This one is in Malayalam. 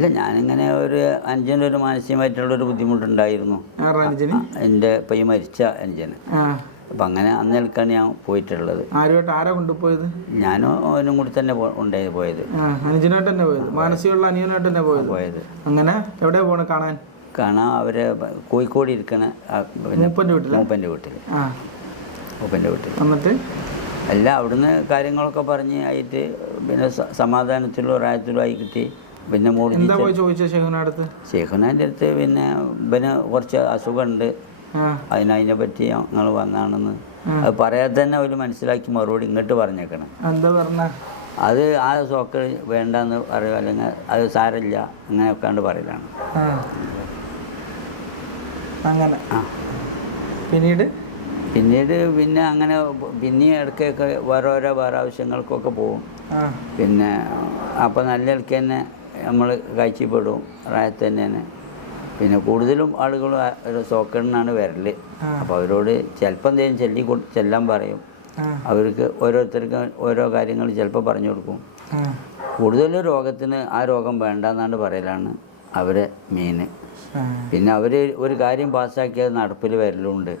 ഇല്ല, ഞാനിങ്ങനെ ഒരു അനുജന് ഒരു മാനസികമായിട്ടുള്ളൊരു ബുദ്ധിമുട്ടുണ്ടായിരുന്നു. എൻ്റെ ഇപ്പം ഈ മരിച്ച അനുജന്. അപ്പം അങ്ങനെ അന്നേൽക്കാണ് ഞാൻ പോയിട്ടുള്ളത്. ആരാ കൊണ്ടുപോയത്? ഞാനും അവനും കൂടി തന്നെ പോയത്. അനുജനായിട്ട് തന്നെ പോയത്? മാനസികമുള്ള അനിയനായിട്ട് തന്നെ പോയത്. അങ്ങനെ എവിടെ പോണ കാണാൻ അവരെ കോഴിക്കോട് ഇരിക്കണ മൂപ്പൻ്റെ വീട്ടിൽ. എന്നിട്ട് അല്ല, അവിടുന്ന് കാര്യങ്ങളൊക്കെ പറഞ്ഞ് ആയിട്ട് പിന്നെ സമാധാനത്തിലും റായത്തിലും ആയി കിട്ടി. പിന്നെ ഷെയ്ഖുനാൻ്റെ അടുത്ത് പിന്നെ ഇവന് കുറച്ച് അസുഖമുണ്ട്, അതിനെ പറ്റി ഞങ്ങൾ വന്നാണെന്ന് അത് പറയാതെ തന്നെ അവർ മനസ്സിലാക്കി മറുപടി ഇങ്ങോട്ട് പറഞ്ഞേക്കണം. അത് ആ സോക്ക് വേണ്ടെന്ന് പറയുക, അല്ലെങ്കിൽ അത് സാരമില്ല അങ്ങനെയൊക്കെയാണ്ട് പറയലാണ്. പിന്നെ അങ്ങനെ ഇടയ്ക്കൊക്കെ വേറെ ആവശ്യങ്ങൾക്കൊക്കെ പോകും. പിന്നെ അപ്പം നല്ല ഇടയ്ക്ക് തന്നെ നമ്മൾ കാഴ്ചപ്പെടും റായത്ത് തന്നെയാണ്. പിന്നെ കൂടുതലും ആളുകൾ ഒരു സോക്കറിനാണ് വരൽ. അപ്പോൾ അവരോട് ചിലപ്പോൾ എന്തെങ്കിലും ചെല്ലാൻ പറയും. അവർക്ക് ഓരോരുത്തർക്കും ഓരോ കാര്യങ്ങൾ ചിലപ്പോൾ പറഞ്ഞു കൊടുക്കും. കൂടുതലും രോഗത്തിന് ആ രോഗം വേണ്ടെന്നാണ്ട് പറയലാണ് അവരെ മെയിൻ. പിന്നെ അവർ ഒരു കാര്യം പാസ്സാക്കിയത് നടപ്പിൽ വരലുണ്ട്.